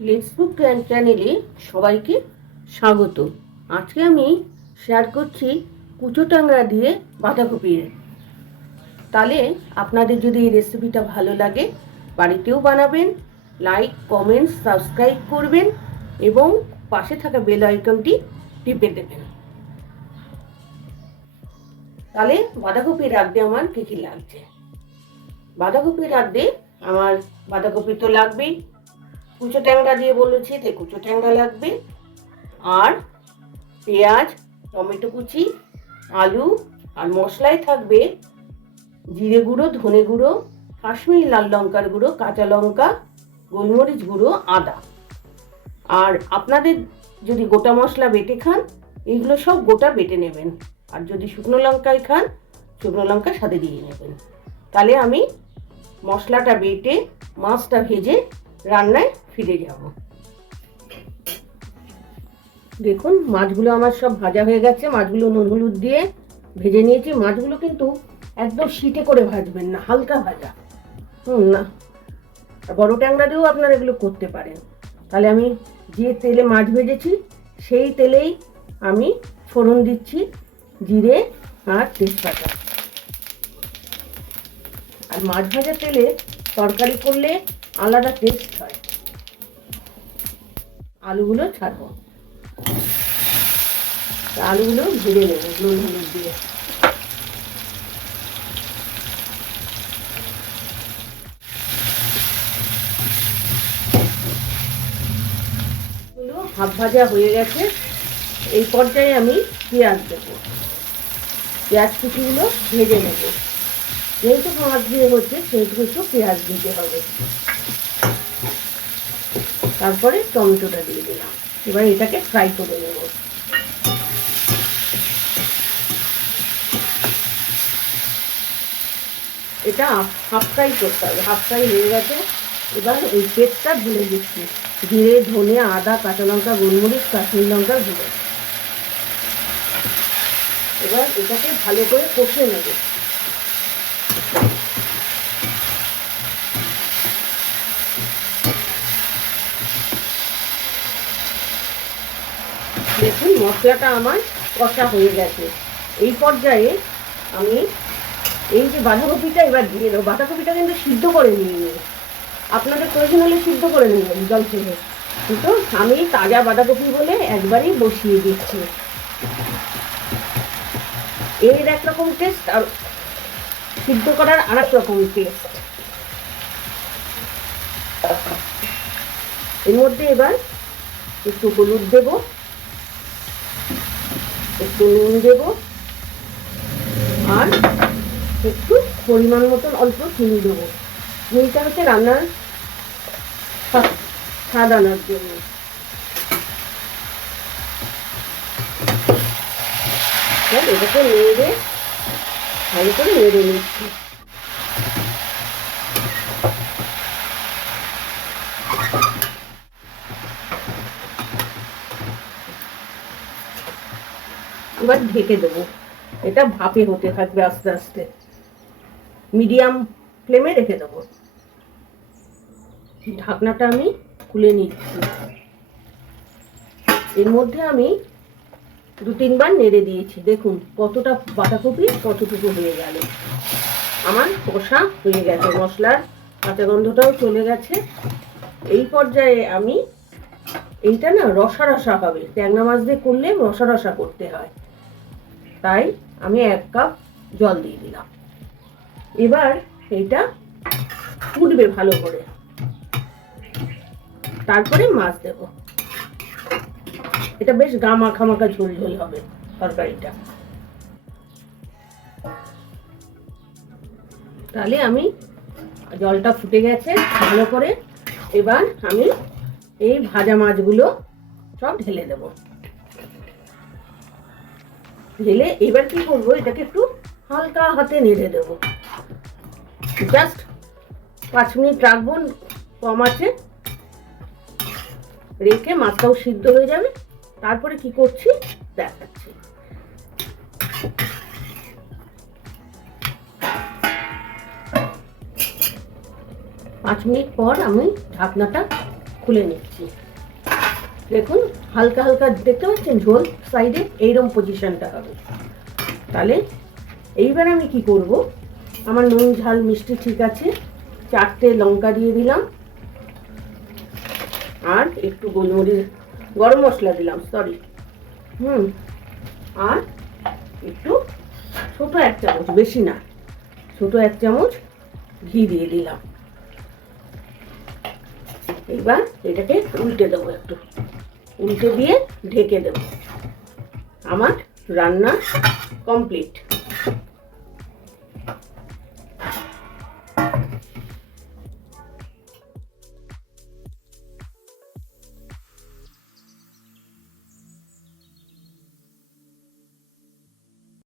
Facebook চ্যানেলে সবাইকে স্বাগত। আজকে আমি শেয়ার করছি কুচো টাংরা দিয়ে বাঁধাকপির। তাহলে আপনাদের যদি এই রেসিপিটা ভালো লাগে, বাড়িতেও বানাবেন লাইক কমেন্ট সাবস্ক্রাইব করবেন এবং পাশে থাকা বেল আইকনটি টিপে দেবেন। তাহলে বাঁধাকপি রাখতে আমার কী কী লাগছে? বাঁধাকপি রাখতে আমার বাঁধাকপি তো লাগবেই। কুচো ট্যাংরা দিয়ে বলেছি, তাই কুচো ট্যাংরা লাগবে। আর পেঁয়াজ, টমেটো কুচি, আলু, আর মশলায় থাকবে জিরে গুঁড়ো, ধনে গুঁড়ো, কাশ্মীরি লাল লঙ্কার গুঁড়ো, কাঁচা লঙ্কা, গোলমরিচ গুঁড়ো, আদা। আর আপনাদের যদি গোটা মশলা বেটে খান, এইগুলো সব গোটা বেটে নেবেন। আর যদি শুকনো লঙ্কায় খান, শুকনো লঙ্কা সাথে দিয়ে নেবেন। তাহলে আমি মশলাটা বেটে, মাছটা ভেজে রান্নায় ফিরে যাব। দেখুন, মাছগুলো আমার সব ভাজা হয়ে গেছে। মাছগুলো নুন, হলুদ দিয়ে ভেজে নিয়েছি। মাছগুলো কিন্তু একদম শীতে করে ভাজবেন না, হালকা ভাজা। হুম, না। বড় ট্যাংরা দিয়েও আপনারা এগুলো করতে পারেন। তাহলে আমি যে তেলে মাছ ভেজেছি, সেই তেলেই আমি ফোড়ন দিচ্ছি, জিরে আর তেজপাতা। আর মাছ ভাজা তেলে তরকারি করলে আলাদা টেস্ট হয়। আলুগুলো ছাড়বো। আলুগুলো ভেজে নেব, নুন, হলুদ দিয়ে। হাফ ভাজা হয়ে গেছে। এই পর্যায়ে আমি পেঁয়াজ দেবো। পেঁয়াজ কুচিগুলো ভেজে নেব। যেহেতু মাছ দিয়ে হচ্ছে, সেহেতু একটু পেঁয়াজ দিতে হবে। তারপরে টমেটোটা দিয়ে দিলাম। এবার এটাকে ফ্রাই করে নেব। এটা হাফ ফ্রাই করতে হবে হাফ ফ্রাই হয়ে গেছে। এবার ওই পেটটা ঢেলে দিচ্ছি। জিরে, ধনে, আদা, কাঁচা লঙ্কা, গোলমরিচ, কাশ্মীর লঙ্কা গুঁড়ো এবার এটাকে ভালো করে কষে নেবে। দেখুন, মশলাটা আমার কষা হয়ে গেছে। এই পর্যায়ে আমি এই যে বাঁধাকপিটা এবার দিয়ে দেবো। বাঁধাকপিটা কিন্তু সিদ্ধ করে নিয়ে আপনাদের প্রয়োজন হলে সিদ্ধ করে নেবেন জল থেকে। কিন্তু আমি তাজা বাঁধাকপি বলে একবারই বসিয়ে দিচ্ছি। এর একরকম টেস্ট আর সিদ্ধ করার আর রকম টেস্ট এর মধ্যে এবার একটু হলুদ দেবো। একটু নুন দেব। আর একটু পরিমাণ মতন অল্প চিনি দেবো। চিনিটা হচ্ছে রান্নার স্বাদ- আনার জন্য। এটাকে নেড়ে, ভালো করে নেড়ে নিচ্ছি। এবার ঢেকে দেবো। এটা ভাপে হতে থাকবে আস্তে আস্তে। মিডিয়াম ফ্লেমে রেখে দেবো। ঢাকনাটা আমি খুলে নিচ্ছি। এর মধ্যে আমি দু তিনবার নেড়ে দিয়েছি। দেখুন, কতটা বাঁধাকপি, কতটুকু হয়ে গেল। আমার কষা হয়ে গেছে, মশলার কাঁচা গন্ধটাও চলে গেছে। এই পর্যায়ে আমি এইটা না রসা রসা হবে। ট্যাংরা মাছ দিয়ে করলে রসা রসা করতে হয়। তাই আমি এক কাপ জল দিয়ে দিলাম। এবার এটা ফুটবে ভালো করে। তারপরে মাছ দেব। এটা বেশ গা মাখা মাখা ঝোল ঝোল হবে তরকারিটা। তাহলে আমি জলটা ফুটে গেছে ভালো করে। এবার আমি এই ভাজা মাছগুলো সব ঢেলে দেবো। ঢেলে এবার কি করব? এটাকে একটু হালকা হাতে নেড়ে দেবো। জাস্ট পাঁচ মিনিট রাখব, কম আছে। রেখে মাছটাও সিদ্ধ হয়ে যাবে। তারপরে কি করছি? দেখাচ্ছি। পাঁচ মিনিট পর আমি ঢাকনাটা খুলে নিচ্ছি। দেখুন, হালকা হালকা দেখতে পাচ্ছেন ঝোল সাইডে এইরকম পজিশনটা হবে। তাহলে এইবার আমি কি করব? আমার নুন, ঝাল, মিষ্টি ঠিক আছে। চারটে লঙ্কা দিয়ে দিলাম। আর একটু গোলমরিচ, গরম মশলা দিলাম সরি হুম, আর একটু ছোটো এক চামচ, বেশি না। ছোটো এক চামচ ঘি দিয়ে দিলাম। এবার এটাকে উল্টে দেবো একটু। উল্টে দিয়ে ঢেকে দেবো। আমার রান্না কমপ্লিট।